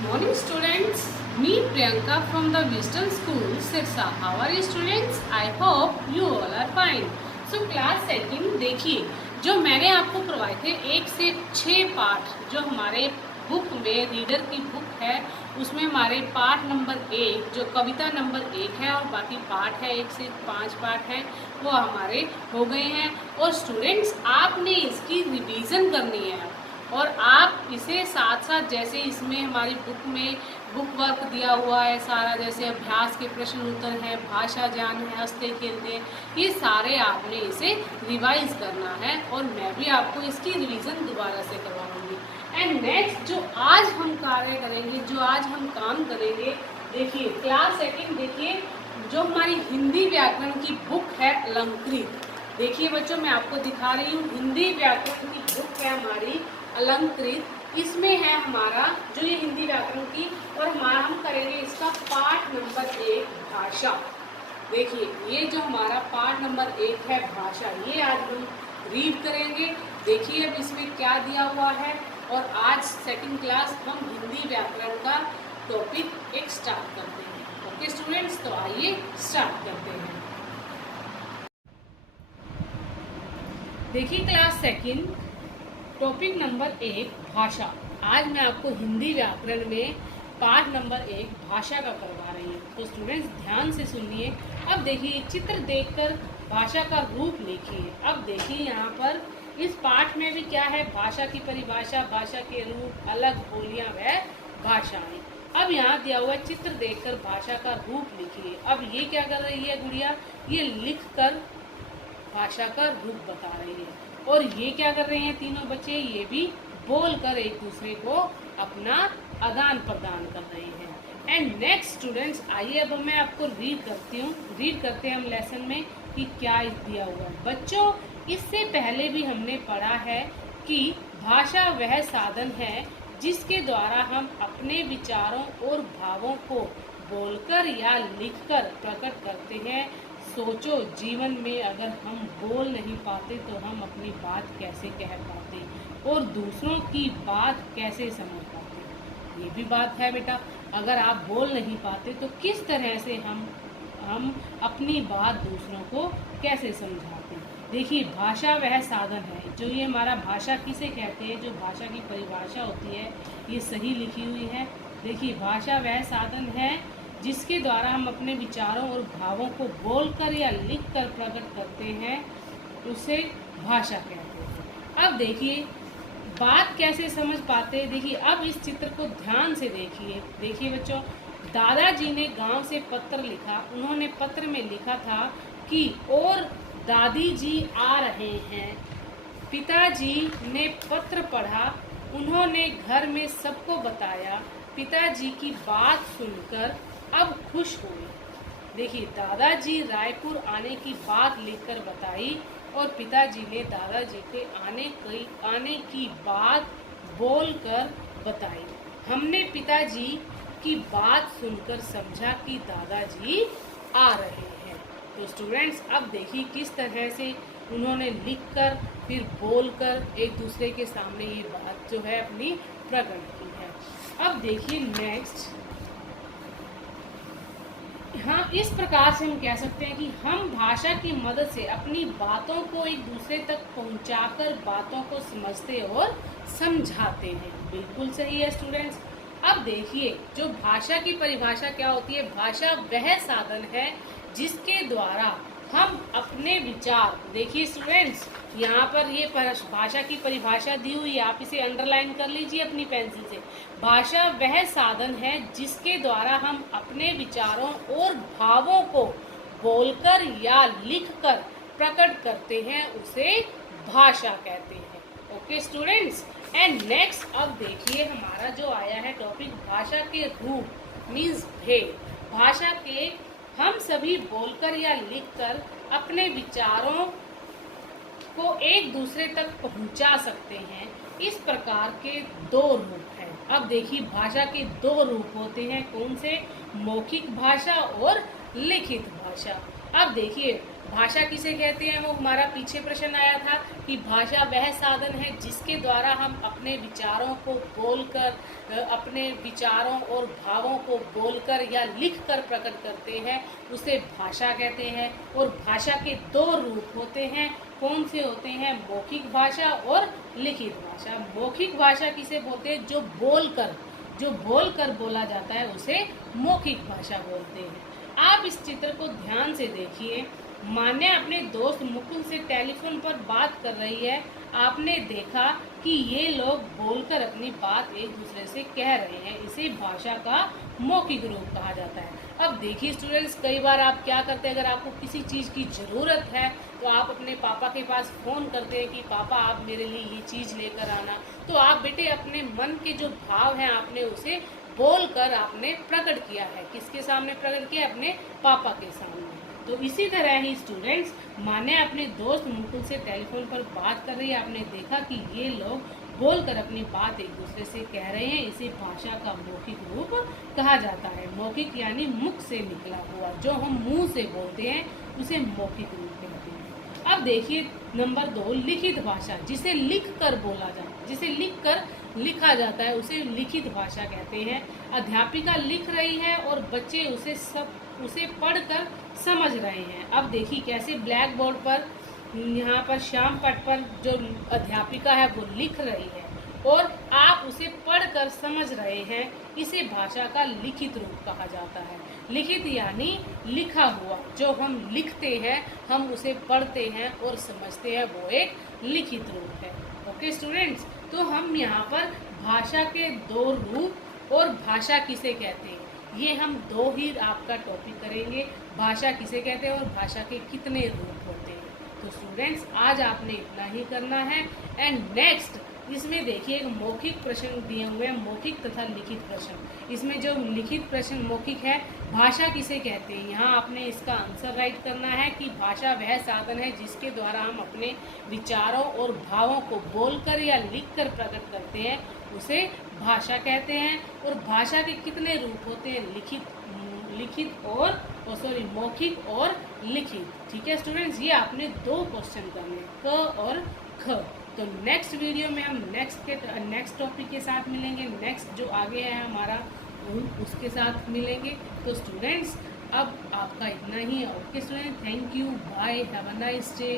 Good morning students. Me Priyanka from the Wisdom School, Sirsa. How are you students? I hope you all are fine. So class second देखिए जो मैंने आपको करवाए थे 1 से 6 पाठ जो हमारे बुक में रीडर की बुक है उसमें हमारे पाठ नंबर 1 जो कविता नंबर 1 है और बाकी पाठ है 1 से 5 पाठ है वो हमारे हो गए हैं। और स्टूडेंट्स आपने इसकी रिवीजन करनी है और आप इसे साथ साथ जैसे इसमें हमारी बुक में बुक वर्क दिया हुआ है सारा, जैसे अभ्यास के प्रश्न उत्तर है, भाषा ज्ञान है, हंसते खेलते, ये सारे आपने इसे रिवाइज करना है और मैं भी आपको इसकी रिवीजन दोबारा से करवाऊंगी। एंड नेक्स्ट जो आज हम कार्य करेंगे, जो आज हम काम करेंगे, देखिए क्लास सेकंड देखिए जो हमारी हिंदी व्याकरण की बुक है अलंकृत। देखिए बच्चों मैं आपको दिखा रही हूँ हिंदी व्याकरण की बुक है हमारी अलंकृत। इसमें है हमारा जो ये हिंदी व्याकरण की और हमारा हम करेंगे इसका पाठ नंबर 1 भाषा। देखिए ये जो हमारा पाठ नंबर 1 है भाषा, ये आज हम रीड करेंगे। देखिए अब इसमें क्या दिया हुआ है और आज सेकंड क्लास हम हिंदी व्याकरण का टॉपिक एक स्टार्ट करते हैं। ओके स्टूडेंट्स, तो आइए स्टार्ट करते हैं। देखिए क्लास सेकंड टॉपिक नंबर 1 भाषा। आज मैं आपको हिंदी व्याकरण में पाठ नंबर 1 भाषा का करवा रही हूँ, तो स्टूडेंट्स ध्यान से सुनिए। अब देखिए चित्र देखकर भाषा का रूप लिखिए। अब देखिए यहाँ पर इस पाठ में भी क्या है, भाषा की परिभाषा, भाषा के रूप, अलग बोलियां व भाषाएं। अब यहाँ दिया हुआ चित्र देखकर भाषा का रूप लिखिए। अब ये क्या कर रही है गुड़िया, ये लिखकर भाषा का रूप बता रही है। और ये क्या कर रहे हैं तीनों बच्चे, ये भी बोलकर एक दूसरे को अपना आदान प्रदान कर रहे हैं। एंड नेक्स्ट स्टूडेंट्स आइए अब मैं आपको रीड करती हूँ, रीड करते हैं हम लेसन में कि क्या दिया हुआ है। बच्चों इससे पहले भी हमने पढ़ा है कि भाषा वह साधन है जिसके द्वारा हम अपने विचारों और भावों को बोलकर या लिखकर प्रकट करते हैं। सोचो जीवन में अगर हम बोल नहीं पाते तो हम अपनी बात कैसे कह पाते और दूसरों की बात कैसे समझ पाते। ये भी बात है बेटा, अगर आप बोल नहीं पाते तो किस तरह से हम अपनी बात दूसरों को कैसे समझाते। देखिए भाषा वह साधन है, जो ये हमारा भाषा किसे कहते हैं, जो भाषा की परिभाषा होती है ये सही लिखी हुई है। देखिए भाषा वह साधन है जिसके द्वारा हम अपने विचारों और भावों को बोलकर या लिखकर प्रकट करते हैं, उसे भाषा कहते हैं। अब देखिए बात कैसे समझ पाते हैं। देखिए अब इस चित्र को ध्यान से देखिए। देखिए बच्चों दादाजी ने गांव से पत्र लिखा। उन्होंने पत्र में लिखा था कि और दादी जी आ रहे हैं। पिताजी ने पत्र पढ़ा, उन्होंने घर में सबको बताया। पिताजी की बात सुनकर अब खुश हुए। देखिए दादाजी रायपुर आने की बात लिखकर बताई और पिताजी ने दादाजी के आने की बात बोलकर बताई। हमने पिताजी की बात सुनकर समझा कि दादाजी आ रहे हैं। तो स्टूडेंट्स अब देखिए किस तरह से उन्होंने लिखकर फिर बोलकर एक दूसरे के सामने ये बात जो है अपनी प्रकट की है। अब देखिए नेक्स्ट, हाँ इस प्रकार से हम कह सकते हैं कि हम भाषा की मदद से अपनी बातों को एक दूसरे तक पहुंचाकर बातों को समझते और समझाते हैं। बिल्कुल सही है स्टूडेंट्स। अब देखिए जो भाषा की परिभाषा क्या होती है, भाषा वह साधन है जिसके द्वारा हम अपने विचार, देखिए स्टूडेंट्स यहाँ पर ये भाषा की परिभाषा दी हुई है, आप इसे अंडरलाइन कर लीजिए अपनी पेंसिल से। भाषा वह साधन है जिसके द्वारा हम अपने विचारों और भावों को बोलकर या लिखकर प्रकट करते हैं, उसे भाषा कहते हैं। ओके स्टूडेंट्स, एंड नेक्स्ट अब देखिए हमारा जो आया है टॉपिक भाषा के रूप मीन्स भेद। भाषा के हम सभी बोलकर या लिखकर अपने विचारों को एक दूसरे तक पहुंचा सकते हैं। इस प्रकार के 2 रूप हैं। अब देखिए भाषा के 2 रूप होते हैं, कौन से, मौखिक भाषा और लिखित भाषा। अब देखिए भाषा किसे कहते हैं, वो हमारा पीछे प्रश्न आया था कि भाषा वह साधन है जिसके द्वारा हम अपने विचारों को बोलकर, अपने विचारों और भावों को बोलकर या लिखकर प्रकट करते हैं, उसे भाषा कहते हैं। और भाषा के दो रूप होते हैं, कौन से होते हैं, मौखिक भाषा और लिखित भाषा। मौखिक भाषा किसे बोलते हैं, जो बोलकर बोला जाता है उसे मौखिक भाषा बोलते हैं। आप इस चित्र को ध्यान से देखिए। मान्या अपने दोस्त मुकुल से टेलीफोन पर बात कर रही है। आपने देखा कि ये लोग बोलकर अपनी बात एक दूसरे से कह रहे हैं, इसे भाषा का मौखिक रूप कहा जाता है। अब देखिए स्टूडेंट्स, कई बार आप क्या करते हैं, अगर आपको किसी चीज़ की ज़रूरत है तो आप अपने पापा के पास फ़ोन करते हैं कि पापा आप मेरे लिए ये चीज़ लेकर आना। तो आप बेटे अपने मन के जो भाव हैं आपने उसे बोलकर आपने प्रकट किया है। किसके सामने प्रकट किया, अपने पापा के सामने। तो इसी तरह ही स्टूडेंट्स, मान्या अपने दोस्त मुकुल से टेलीफोन पर बात कर रही है। आपने देखा कि ये लोग बोलकर अपनी बात एक दूसरे से कह रहे हैं, इसे भाषा का मौखिक रूप कहा जाता है। मौखिक यानी मुख से निकला हुआ, जो हम मुंह से बोलते हैं उसे मौखिक रूप कहते हैं। अब देखिए नंबर 2, लिखित भाषा, जिसे लिख कर बोला जाता है, जिसे लिख कर लिखा जाता है उसे लिखित भाषा कहते हैं। अध्यापिका लिख रही है और बच्चे उसे पढ़कर समझ रहे हैं। अब देखिए कैसे ब्लैक बोर्ड पर, यहाँ पर श्याम पट पर जो अध्यापिका है वो लिख रही है और आप उसे पढ़कर समझ रहे हैं, इसे भाषा का लिखित रूप कहा जाता है। लिखित यानी लिखा हुआ, जो हम लिखते हैं हम उसे पढ़ते हैं और समझते हैं, वो एक लिखित रूप है। ओके स्टूडेंट्स, तो हम यहाँ पर भाषा के दो रूप और भाषा किसे कहते हैं, ये हम दो ही आपका टॉपिक करेंगे। भाषा किसे कहते हैं और भाषा के कितने रूप होते हैं। तो स्टूडेंट्स आज आपने इतना ही करना है। एंड नेक्स्ट इसमें देखिए एक मौखिक प्रश्न दिए हुए हैं, मौखिक तथा लिखित प्रश्न। इसमें जो लिखित प्रश्न मौखिक है, भाषा किसे कहते हैं, यहाँ आपने इसका आंसर राइट करना है कि भाषा वह साधन है जिसके द्वारा हम अपने विचारों और भावों को बोलकर या लिखकर प्रकट करते हैं, उसे भाषा कहते हैं। और भाषा के कितने रूप होते हैं, मौखिक और लिखित। ठीक है स्टूडेंट्स, ये आपने दो क्वेश्चन करने, क और ख। तो नेक्स्ट वीडियो में हम नेक्स्ट टॉपिक के साथ मिलेंगे, नेक्स्ट जो आगे है हमारा उसके साथ मिलेंगे। तो स्टूडेंट्स अब आपका इतना ही। Okay student, thank you, bye, have a nice day.